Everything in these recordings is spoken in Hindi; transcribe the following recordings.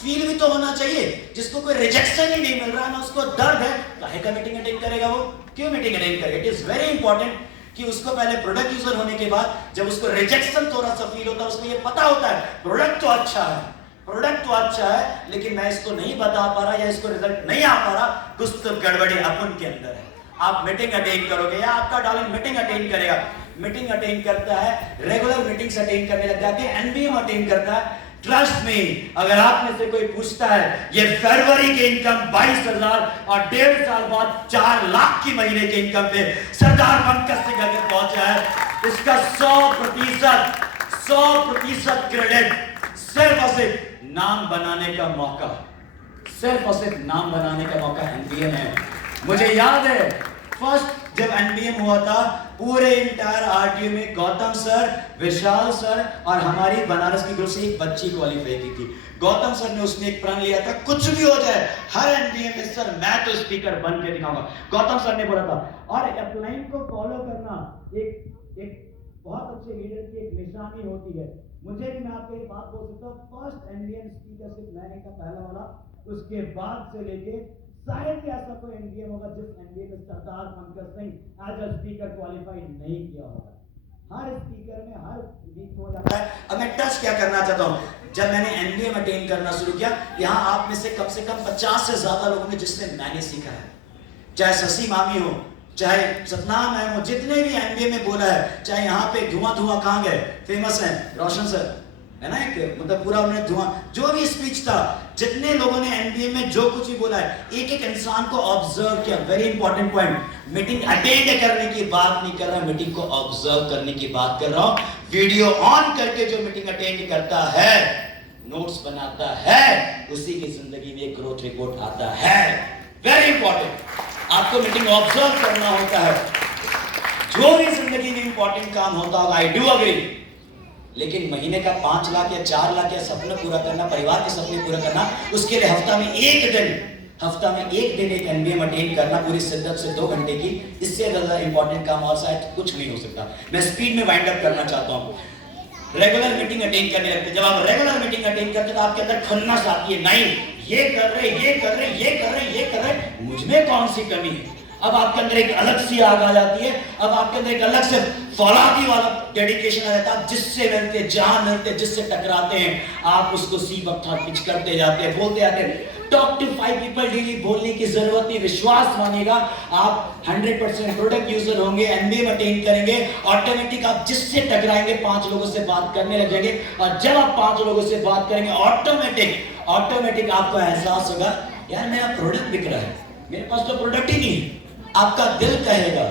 फील भी तो होना चाहिए। जिसको कोई रिजेक्शन ही नहीं मिल रहा ना, उसको दर्द है, काहे का मीटिंग अटेंड करेगा वो? क्यों मीटिंग अटेंड करेगा? इट इज वेरी इंपॉर्टेंट कि उसको पहले प्रोडक्ट यूजर होने के बाद जब उसको रिजेक्शन थोड़ा सा फील होता है, उसको ये पता होता है प्रोडक्ट तो अच्छा है, प्रोडक्ट तो अच्छा है, लेकिन मैं इसको नहीं बता पा रहा या इसको रिजल्ट नहीं आ पा रहा, कुछ तो गड़बड़ी अपन के अंदर है। आप मीटिंग अटेंड करोगे या आपका डार्लिंग मीटिंग अटेंड करेगा, मीटिंग अटेंड करता है, रेगुलर मीटिंग्स अटेंड करने लग जाते हैं, एनबीएम अटेंड करता है। ट्रस्ट में, अगर आप में से कोई पूछता है ये फरवरी के इनकम 22,000 और 1.5 साल बाद 4 लाख की महीने के इनकम पे सरदार पंकज सिंह अगर पहुंचा है, इसका 100% क्रेडिट सिर्फ और सिर्फ नाम बनाने का मौका, सिर्फ और सिर्फ नाम बनाने का मौका एनबीएम है। मुझे याद है फर्स्ट जब एनबीएम हुआ था, पूरे इंटायर आरटीयू में गौतम सर, विशाल सर और हमारी बनारस की ग्रुप से एक बच्ची क्वालिफाई की थी। गौतम सर ने उसमें एक प्रण लिया था, कुछ भी हो जाए हर एनबीएम में सर मैं तो स्पीकर बन के दिखाऊंगा। गौतम सर ने बोला था, और अपलाइन को फॉलो करना एक बहुत अच्छे लीडर की एक निशानी होती है। मुझे भी, मैं आपको ये बात बोल सकता हूँ, फर्स्ट एनबीएम स्पीकर सिर्फ मैंने का पहला वाला, उसके बाद से लेके शायद ही ऐसा कोई एनबीएम होगा जिस एनबीएम में Sardar Pankaj Singh as a speaker qualify नहीं किया होगा। हर स्पीकर में हर वीक हो जाता है। अब मैं टच क्या करना चाहता हूँ, जब मैंने एनबीएम अटेंड करना शुरू किया, यहाँ आप में से कम 50 से ज्यादा लोगों ने जिससे मैंने सीखा है, चाहे शशि मामी हो, चाहे सतनाम मैम हो, जितने भी एनबीए में बोला है, चाहे यहाँ पे धुआं कहाँ गए, फेमस है रोशन सर, है ना, एक मतलब पूरा उन्होंने धुआं, जो भी स्पीच था, जितने लोगों ने एनबीए में जो कुछ भी बोला है, एक एक इंसान को ऑब्जर्व किया। Very important point, meeting attend करने की बात नहीं कर रहा, मीटिंग को ऑब्जर्व करने की बात कर रहा हूं। वीडियो ऑन करके जो मीटिंग अटेंड करता है, नोट्स बनाता है, उसी की जिंदगी में एक ग्रोथ रिपोर्ट आता है। वेरी इंपॉर्टेंट, आपको मीटिंग ऑब्जर्व करना होता है। जो भी जिंदगी में इंपॉर्टेंट काम होता होगा, आई डू अग्री, लेकिन महीने का 5 लाख या 4 लाख या सपने पूरा करना, परिवार के सपने पूरा करना, उसके लिए हफ्ता में एक दिन एक एनबीएम अटेंड करना पूरी शिद्दत से 2 घंटे की, इससे ज्यादा इंपॉर्टेंट काम और शायद कुछ नहीं हो सकता। मैं स्पीड में वाइंड अप करना चाहता हूँ। रेगुलर मीटिंग अटेंड करने लगते, जब आप रेगुलर मीटिंग अटेंड करते तो आपके अंदर खुन्नस आती है, नहीं ये कर रहे, मुझ में कौन सी कमी है। अब आपके अंदर एक अलग सी आग आ जाती है, अब आपके अंदर एक अलग से फौलादी वाला डेडिकेशन आ जाता है। जिससे मिलते, जहां मिलते, जिससे टकराते हैं, आप उसको सी बख्ता पिच करते जाते हैं, बोलते जाते हैं। टॉक टू 5 पीपल डेली, बोलने की जरूरत नहीं, विश्वास मानिएगा, आप 100% प्रोडक्ट यूजर होंगे, एनबीएम अटेंड करेंगे, ऑटोमेटिक आप जिससे टकराएंगे 5 लोगों से बात करने लग जाएंगे, और जब आप 5 लोगों से बात करेंगे, ऑटोमेटिक आपको एहसास होगा, यार मेरा प्रोडक्ट बिक रहा है, मेरे पास तो प्रोडक्ट ही नहीं है। आपका दिल कहेगा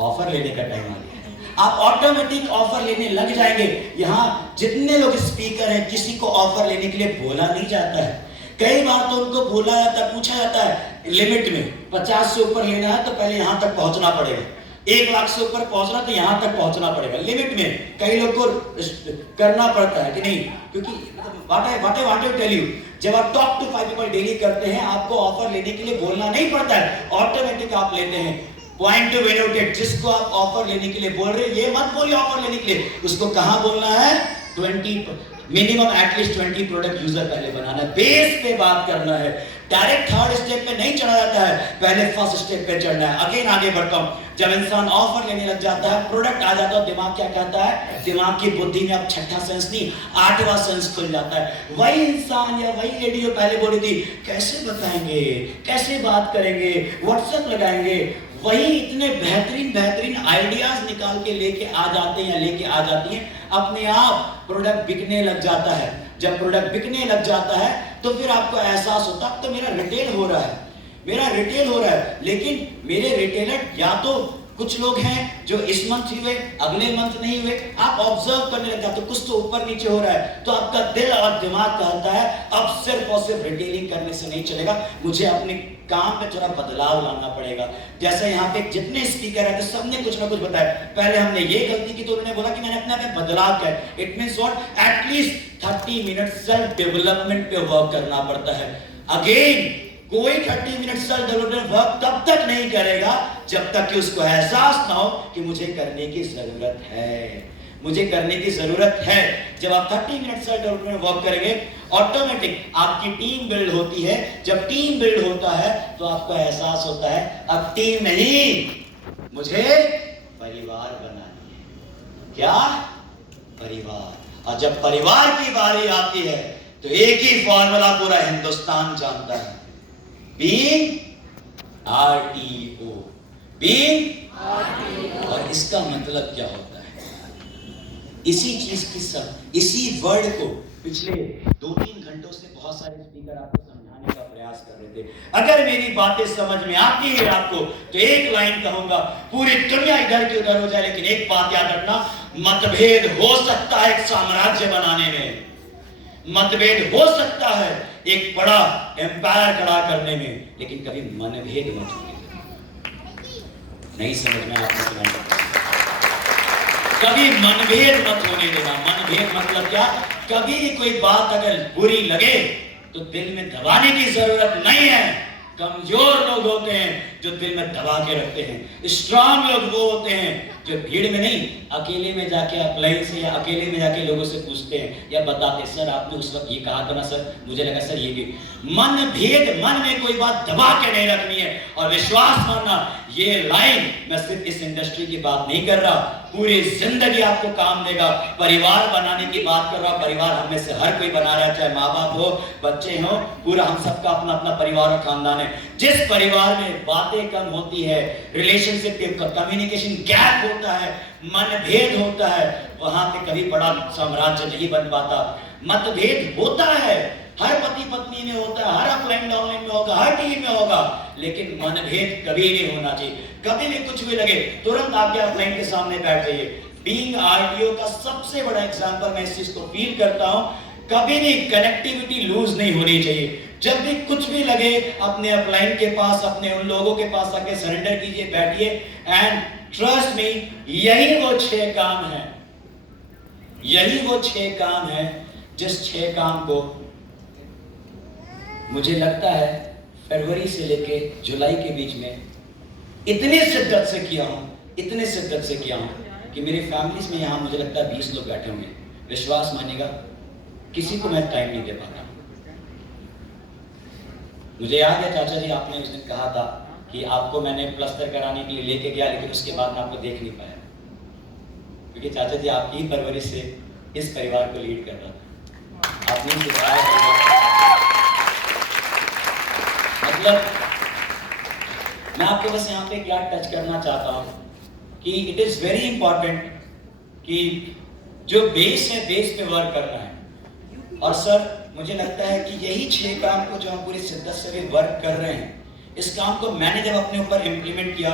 ऑफर लेने का टाइम आ गया है, आप ऑटोमेटिक ऑफर लेने लग जाएंगे। यहाँ जितने लोग स्पीकर हैं, किसी को ऑफर लेने के लिए बोला नहीं जाता है। कई बार तो उनको बोला जाता है, पूछा जाता है लिमिट में 50 से ऊपर लेना है तो पहले यहाँ तक पहुंचना पड़ेगा, 1 लाख से ऊपर पहुंचना तो यहाँ तक पहुंचना पड़ेगा। लिमिट में कई लोग को करना पड़ता है कि नहीं, क्योंकि व्हाट आई टेल यू, जब आप टॉक टू 5 पीपल डेली करते हैं, आपको ऑफर लेने के लिए बोलना नहीं पड़ता है, ऑटोमेटिक आप लेते हैं। पॉइंट टू विन आउट, जिसको आप ऑफर लेने के लिए बोल रहे हैं, ये मत बोलिए ऑफर लेने के लिए, उसको कहां बोलना है, 20 मिनिमम एटलीस्ट 20 प्रोडक्ट यूजर पहले बनाना है, बेस पे बात करना है। डायरेक्ट 3rd स्टेप पे नहीं चढ़ा जाता है, पहले 1st स्टेप पे चढ़ना है। अगेन आगे बढ़ता हूं, जब इंसान ऑफर लेने लग जाता है, प्रोडक्ट आ जाता है, दिमाग क्या कहता है, दिमाग की बुद्धि में अब 6ठा सेंस नहीं 8वां सेंस खुल जाता है। वही इंसान या वही लेडी जो पहले बोली थी कैसे बताएंगे, कैसे बात करेंगे, व्हाट्सएप लगाएंगे, वही इतने बेहतरीन आइडियाज निकाल के लेके आ जाते हैं या लेके आ जाती हैं। अपने आप प्रोडक्ट बिकने लग जाता है। जब प्रोडक्ट बिकने लग जाता है तो फिर आपको एहसास होता है तो मेरा रिटेल हो रहा है, लेकिन मेरे रिटेलर या तो कुछ लोग हैं जो इस मंथ हुए, अगले मंथ नहीं हुए, आप ऑब्जर्व करने लग जाते हो, कुछ तो ऊपर नीचे हो रहा है, तो आपका दिल और दिमाग कहता है अब सिर्फ और सिर्फ रिटेलिंग करने से नहीं चलेगा, मुझे अपने काम पे थोड़ा बदलाव लाना पड़ेगा। जैसे यहाँ पे जितने स्पीकर हैं तो सबने कुछ ना कुछ बताया। पहले हमने ये गलती की तो उन्होंने बोला कि मैंने अपने आप बदलाव किया। It means what, at least 30 minute self development पे वर्क करना पड़ता है। अगेन कोई 30 मिनट सेल्फ डेवलपमेंट वर्क तब तक नहीं करेगा जब तक कि उसको एहसास ना हो कि मुझे करने की जरूरत है, मुझे करने की जरूरत है। जब आप 30 मिनट से डेवलपमेंट वर्क करेंगे, ऑटोमेटिक आपकी टीम बिल्ड होती है। जब टीम बिल्ड होता है तो आपको एहसास होता है अब टीम नहीं, मुझे परिवार बनानी है। क्या? परिवार। और जब परिवार की बारी आती है तो एक ही फॉर्मूला पूरा हिंदुस्तान जानता है, बीइंग RTO, बीइंग RTO। और इसका मतलब क्या होता है? इसी चीज की इसी वर्ड को पिछले 2-3 घंटों से बहुत सारे स्पीकर आपको समझाने का प्रयास कर रहे थे। अगर मेरी बातें समझ में आती है आपको तो एक लाइन कहूंगा, पूरी दुनिया इधर की उधर हो जाए, लेकिन एक बात याद रखना, मतभेद हो सकता है एक साम्राज्य बनाने में, मतभेद हो सकता है एक बड़ा एम्पायर खड़ा करने में, लेकिन कभी मनभेद मत होने देना। नहीं समझ में आपको सुना? कभी मनभेद मत होने देना। मनभेद मतलब क्या? कभी भी कोई बात अगर बुरी लगे तो दिल में दबाने की जरूरत नहीं है। कमजोर लोग होते हैं जो दिल में दबा के रखते हैं, स्ट्रांग लोग वो होते हैं जो भीड़ में नहीं, अकेले में जाके अपलाइन से या अकेले में जाके लोगों से पूछते हैं या बताते, सर आपने उस वक्त ये कहा था ना सर, मुझे लगा सर ये भी। मन भेद, मन में कोई बात दबा के नहीं रखनी है। और विश्वास मानना, ये लाइन मैं सिर्फ इस इंडस्ट्री की बात नहीं कर रहा, पूरी जिंदगी आपको काम देगा। परिवार बनाने की बात कर रहा, परिवार हम में से हर कोई बना रहा है, चाहे माँ बाप हो, बच्चे हो, पूरा हम सबका अपना अपना परिवार और खानदान है। जिस परिवार में बातें कम होती है, रिलेशनशिप के कम्युनिकेशन गैप होता है, मनभेद होता है, वहां पे कभी बड़ा साम्राज्य नहीं बन पाता। मतभेद होता है, हर पति पत्नी में होता है, हर अपलाइन डाउनलाइन में होगा, हर टीम में होगा, लेकिन मनभेद कभी नहीं होना चाहिए। कभी भी कुछ भी लगे तुरंत आपके अपलाइन के सामने बैठ जाइए। बीइंग RTO का सबसे बड़ा एग्जांपल मैं इस चीज को फील करता हूं, कभी भी कनेक्टिविटी लूज नहीं होनी चाहिए। जब भी कुछ भी लगे अपने अपलाइन के पास, अपने उन लोगों के पास आके सरेंडर कीजिए, बैठिए, एंड ट्रस्ट मी, यही वो 6 काम है, यही वो 6 काम है जिस 6 काम को मुझे लगता है फरवरी से लेके जुलाई के बीच में इतने शिद्दत से किया हूं, इतने शिद्दत से किया हूं कि मेरी फैमिलीज में यहां मुझे लगता है 20 लोग बैठे होंगे। विश्वास मानिएगा, किसी को मैं टाइम नहीं दे पाता। मुझे याद है चाचा जी, आपने उस दिन कहा था कि आपको मैंने प्लास्टर कराने के लिए लेके गया, लेकिन उसके बाद मैं आपको देख नहीं पाया, क्योंकि चाचा जी आपकी ही परवरिश से इस परिवार को लीड कर रहा था। आपने सिखाया, मतलब मैं आपको बस यहाँ पे क्या टच करना चाहता हूँ कि इट इज वेरी इंपॉर्टेंट कि जो बेस है, बेस पे वर्क करना है। और सर मुझे लगता है कि यही 6 काम को जो हम पूरी शिद्दत से भी वर्क कर रहे हैं, इस काम को मैंने जब अपने ऊपर इम्प्लीमेंट किया,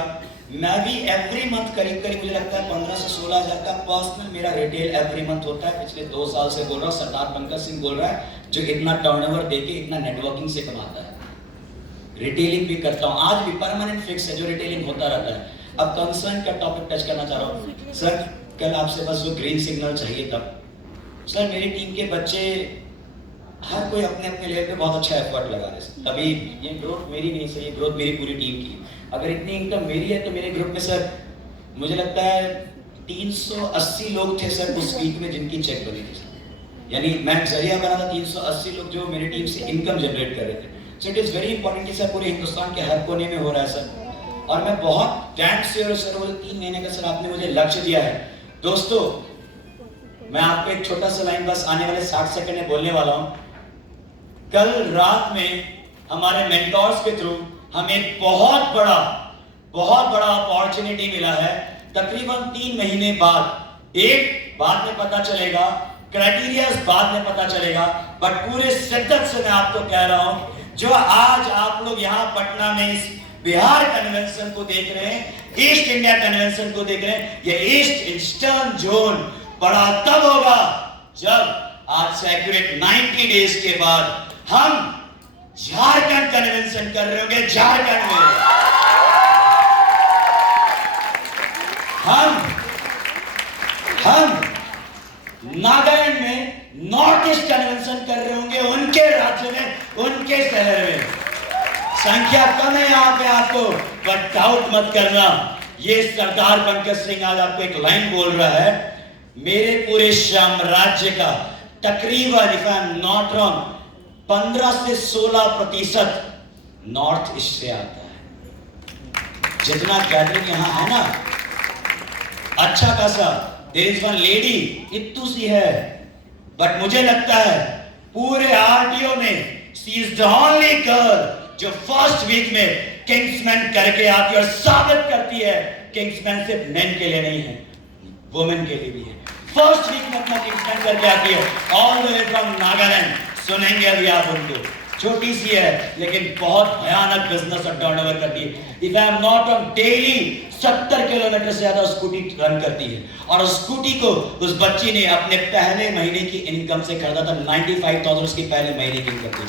मैं भी एवरी मंथ करीब करीब मुझे लगता है 15 से 16 हज़ार का पर्सनल मेरा रिटेल एवरी मंथ होता है। पिछले 2 साल से बोल रहा हूँ, सरदार पंकज सिंह बोल रहा है जो इतना टर्नओवर देके इतना नेटवर्किंग से कमाता है। रिटेलिंग भी करता हूँ, आज भी परमानेंट फिक्स है जो रिटेलिंग होता रहता है। अब कंसर्न का टॉपिक टच करना चाह रहा हूँ। सर कल आपसे बस वो ग्रीन सिग्नल चाहिए था। सर मेरी टीम के बच्चे हर कोई अपने अपने लेवल पे बहुत अच्छा एफर्ट लगा रहे हैं। तभी ये ग्रोथ मेरी नहीं सही, ये ग्रोथ मेरी पूरी टीम की। अगर इतनी इनकम मेरी है तो मेरे ग्रुप में सर मुझे लगता है 380 लोग थे सर उस वीक में जिनकी चेक बनी थी। यानी मैं जरिया बना था 380 लोग जो मेरी टीम से इनकम जनरेट कर रहे थे। So it is very important कि सर पूरे हिंदुस्तान के हर कोने में हो रहा है सर। और मैं बहुत थैंक्स सर, वो 3 महीने का सर आपने मुझे लक्ष्य दिया है। दोस्तों मैं आपको एक छोटा सा लाइन बस आने वाले 60 सेकंड में बोलने वाला हूँ। कल रात में हमारे मेंटोर्स के थ्रू हमें एक बहुत बड़ा अपॉर्चुनिटी मिला है। तकरीबन 3 महीने बाद, एक बाद में पता चलेगा, क्राइटेरियाज बाद में पता चलेगा, बट पूरे शिद्दत से मैं आपको कह रहा हूं, जो आज आप लोग यहाँ पटना में इस बिहार कन्वेंशन को देख रहे हैं, ईस्ट इंडिया कन्वेंशन को देख रहे हैं, ये ईस्ट ईस्टर्न जोन बड़ा तब होगा जब आज से एक्यूरेट 90 डेज के बाद हम झारखंड कन्वेंशन कर रहे होंगे। झारखंड में हम नागालैंड में नॉर्थ ईस्ट कन्वेंशन कर रहे होंगे, उनके राज्य में, उनके शहर में। संख्या कम है यहाँ पे आपको, बट डाउट मत करना। ये सरदार पंकज सिंह आज आपको एक लाइन बोल रहा है, मेरे पूरे साम्राज्य का तकरीबन, if I am not wrong, 15 से 16% नॉर्थ ईस्ट से आता है। जितना गैदरिंग यहां है ना, अच्छा खासा, देयर इज वन लेडी, इतू सी है, बट मुझे लगता है पूरे आरटीओ में she is the only girl जो फर्स्ट वीक में किंग्समैन करके आती है और साबित करती है किंग्समैन सिर्फ मेन के लिए नहीं है, वुमेन के लिए भी है। फर्स्ट वीक में अपना किंग्समैन करके आती है, all the way from Nagaland. सुनेंगे अभी आप उनको, छोटी सी है लेकिन बहुत भयानक बिजनेस और टर्नओवर करती है। If I am not on, daily 70 kilometre से ज्यादा स्कूटी रन करती है, और स्कूटी को उस बच्ची ने अपने पहले महीने की इनकम से खरीदा था। 95,000 उसकी पहले महीने की इनकम थी,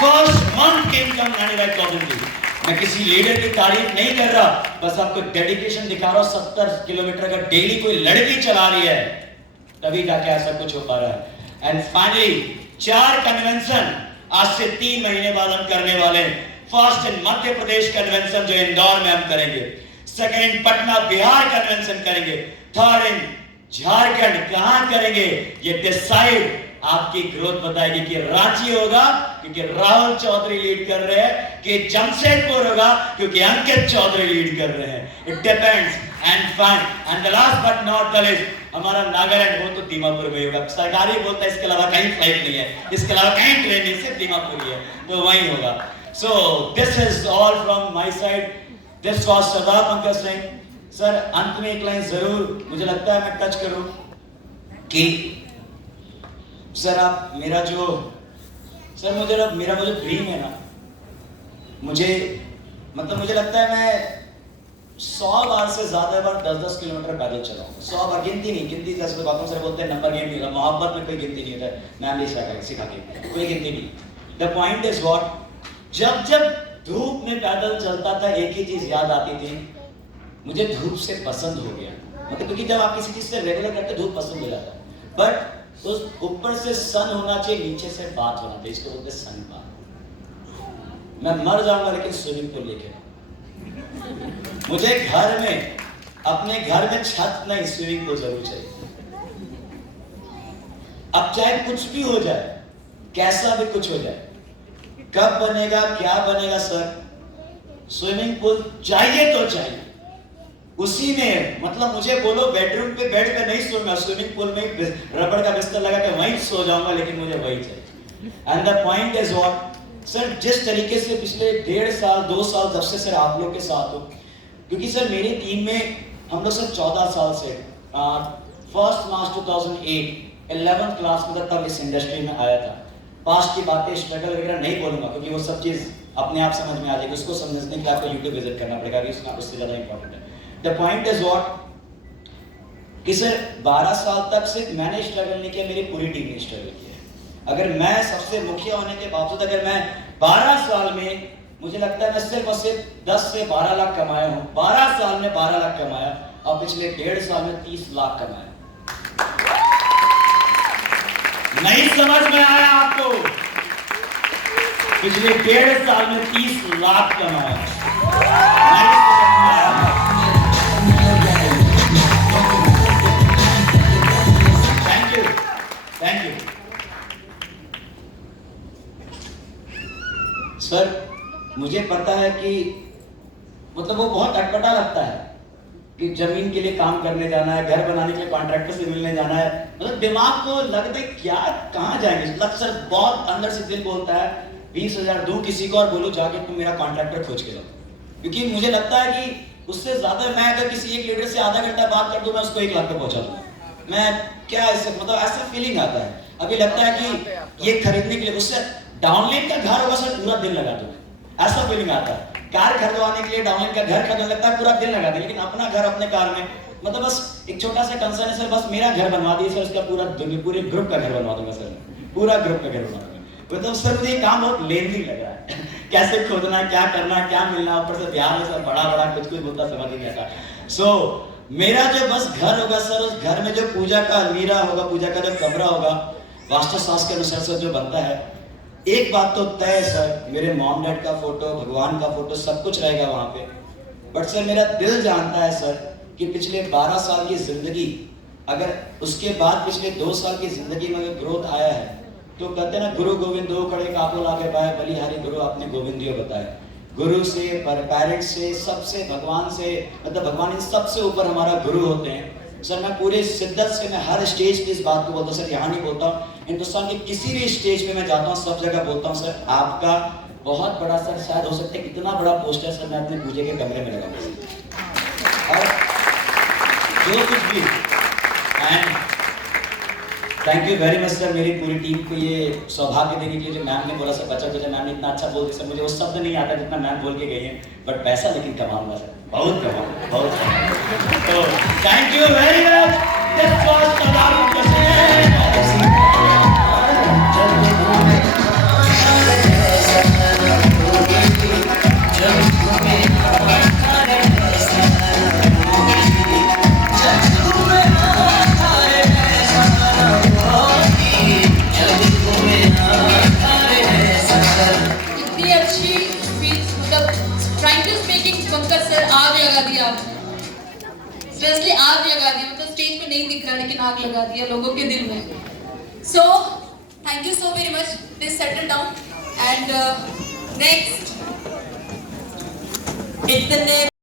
फर्स्ट मंथ की इनकम 95,000 थी। मैं किसी लीडर की तारीफ नहीं कर रहा, बस आपको डेडिकेशन दिखा रहा हूं। 70 किलोमीटर का डेली कोई लड़की चला रही है, तभी जाके ऐसा कुछ हो पा रहा है। एंड फाइनली 4 कन्वेंशन आज से 3 महीने बाद हम करने वाले हैं। First in Madhya Pradesh convention जो इंदौर में हम करेंगे, सेकंड पटना बिहार कन्वेंशन करेंगे, थर्ड इन झारखंड। कहां करेंगे ये डिसाइड आपकी ग्रोथ बताएगी कि रांची होगा क्योंकि राहुल चौधरी लीड कर रहे हैं, कि जमशेदपुर होगा क्योंकि अंकित चौधरी लीड कर रहे हैं। It depends and fine. And the last but not the least, हमारा नागालैंड हो तो दीमापुर में होगा। सरकारी बोलता है इसके अलावा कहीं फ्लाइट नहीं है, इसके अलावा कहीं ट्रेन नहीं, सिर्फ दीमापुर ही है, तो वहीं होगा। So this is all from my side. This was Sardar Pankaj Singh. Sir अंत में एक लाइन जरूर मुझे लगता है मैं टच करूं कि सर आप मेरा जो मेरा जो ड्रीम है ना, मुझे लगता है मैं 100 बार से ज्यादा बार 10-10 किलोमीटर पैदल चला हूँ। 100 बार, गिनती नहीं, गिनती जैसे बातों से बोलते हैं नंबर गेम नहीं, मोहब्बत में कोई गिनती नहीं होता है, मैम ने सिखा के कोई गिनती नहीं। द पॉइंट इज व्हाट, जब धूप में पैदल चलता था एक ही चीज याद आती थी, मुझे धूप से पसंद हो गया। मतलब क्योंकि जब आप किसी चीज से रेगुलर करते धूप पसंद हो जाता है, बट उस ऊपर से सन होना चाहिए, नीचे से बात होना चाहिए, इसको बोलते हैं सन बात। मैं मर जाऊंगा लेकिन स्विमिंग पूल लेके, मुझे घर में, अपने घर में छत नहीं, स्विमिंग पूल जरूर चाहिए। अब चाहे कुछ भी हो जाए, कैसा भी कुछ हो जाए, कब बनेगा क्या बनेगा सर, स्विमिंग पूल चाहिए तो चाहिए। उसी में मतलब मुझे बोलो बेडरूम पे बेड पे नहीं सोऊंगा, स्विमिंग पूल में रबड़ का बिस्तर लगा के वहीं सो जाऊंगा, लेकिन मुझे वही चाहिए। And the point is what sir, जिस तरीके से पिछले 1.5 साल 2 साल जब से सर आप लोग के साथ हो, क्योंकि सर मेरी टीम में हम लोग सर 14 साल से, 1 मार्च 2008 11th क्लास में तब इस इंडस्ट्री में आया था। पास्ट की बातें स्ट्रगल वगैरह नहीं बोलूंगा क्योंकि वो सब चीज अपने आप समझ में आ जाएगी, उसको समझने के लिए आपको यूट्यूब विजिट करना पड़ेगा, उससे ज्यादा इंपॉर्टेंट है। The point is what कि सर 12 साल तक सिर्फ मैंने स्ट्रगल नहीं किया, मेरी पूरी टीम ने स्ट्रगल किया। अगर मैं सबसे मुखिया होने के बावजूद अगर मैं 12 साल में, मुझे लगता है मैं सिर्फ और सिर्फ 10 से 12 लाख कमाया हूँ, 12 साल में 12 लाख कमाया, और पिछले 1.5 साल में 30 लाख कमाया। नहीं समझ में आया आपको? पिछले 1.5 साल में 30 लाख कमाया। नहीं समझ में आया? Thank you sir. मुझे पता है कि मतलब वो बहुत अटपटा लगता है कि जमीन के लिए काम करने जाना है, घर बनाने के लिए कॉन्ट्रैक्टर से मिलने जाना है, मतलब दिमाग को लगता है क्या कहाँ जाएंगे। मतलब सर बहुत अंदर से दिल बोलता है 20,000 दूं किसी को और बोलो जाके तुम मेरा कॉन्ट्रैक्टर खोज के लाओ, क्योंकि मुझे लगता है कि उससे ज्यादा मैं अगर किसी एक लीडर से आधा घंटा बात कर दूं, मैं उसको 1 लाख पे पहुंचा दूं। मैं क्या ऐसे मतलब ऐसा फीलिंग आता है। अभी लगता है कि ये खरीदने के लिए उससे डाउनलाइन का घर होगा सर पूरा दिन लगा दूं, ऐसा फीलिंग आता है। कार खरीदवाने के लिए डाउनलाइन का घर खरीदने लगता है पूरा दिन लगा दे, लेकिन अपना घर अपने कार में मतलब बस एक छोटा सा कंसर्न है सर, बस मेरा घर बनवा दिए सर, उसका पूरे ग्रुप का घर बनवा दूंगा सर, पूरा ग्रुप का घर बनवा दूंगा। मतलब सर मुझे काम बहुत लेंदी लग रहा है कैसे खोदना, क्या करना, क्या मिलना, ऊपर से बिहार में सर बड़ा कुछ बोलता समझ नहीं आता। सो मेरा जो बस घर होगा सर, उस घर में जो पूजा का अलमीरा होगा, पूजा का जो कमरा होगा, वास्तु शास्त्र के अनुसार से जो बनता है, एक बात तो तय है सर, मेरे मॉम डैड का फोटो, भगवान का फोटो, सब कुछ रहेगा वहां पे। बट सर मेरा दिल जानता है सर कि पिछले 12 साल की जिंदगी अगर उसके बाद पिछले 2 साल की जिंदगी में अगर ग्रोथ आया है तो कहते हैं ना, गुरु गोविंद दो खड़े काको लागे पाए, बलिहारी गुरु आपने गोविंदियो बताए। गुरु से, पेरेंट्स से, सबसे, भगवान से, मतलब भगवान इन सबसे ऊपर हमारा गुरु होते हैं। सर मैं पूरे शिद्दत से, मैं हर स्टेज पे इस बात को बोलता हूँ सर, यहाँ नहीं बोलता हूँ, हिंदुस्तान के किसी भी स्टेज पे मैं जाता हूँ, सब जगह बोलता हूँ सर आपका बहुत बड़ा, सर शायद हो सकता है इतना बड़ा पोस्टर सर मैं अपने पूजे के कमरे में लगाऊंगा। और जो कुछ भी, and thank you very much sir, मेरी पूरी टीम को ये सौभाग्य देने के लिए। जो मैम ने बोला सर, बच्चा तुझे मैम ने इतना अच्छा बोलती सर, मुझे वो शब्द नहीं आता जितना मैम बोल के गई है, बट पैसा लेकिन कमाऊंगा सर, बहुत कमाऊंगा, बहुत कमाऊंगा। तो thank you very much. This was Sardar Pankaj Singh. Pankaj sir आग लगा दिया आपने, सीरियसली आग लगा दिया, मतलब स्टेज पे नहीं दिख रहा लेकिन आग लगा दिया लोगों के दिल में। So thank you so very much, please settle down and next इतने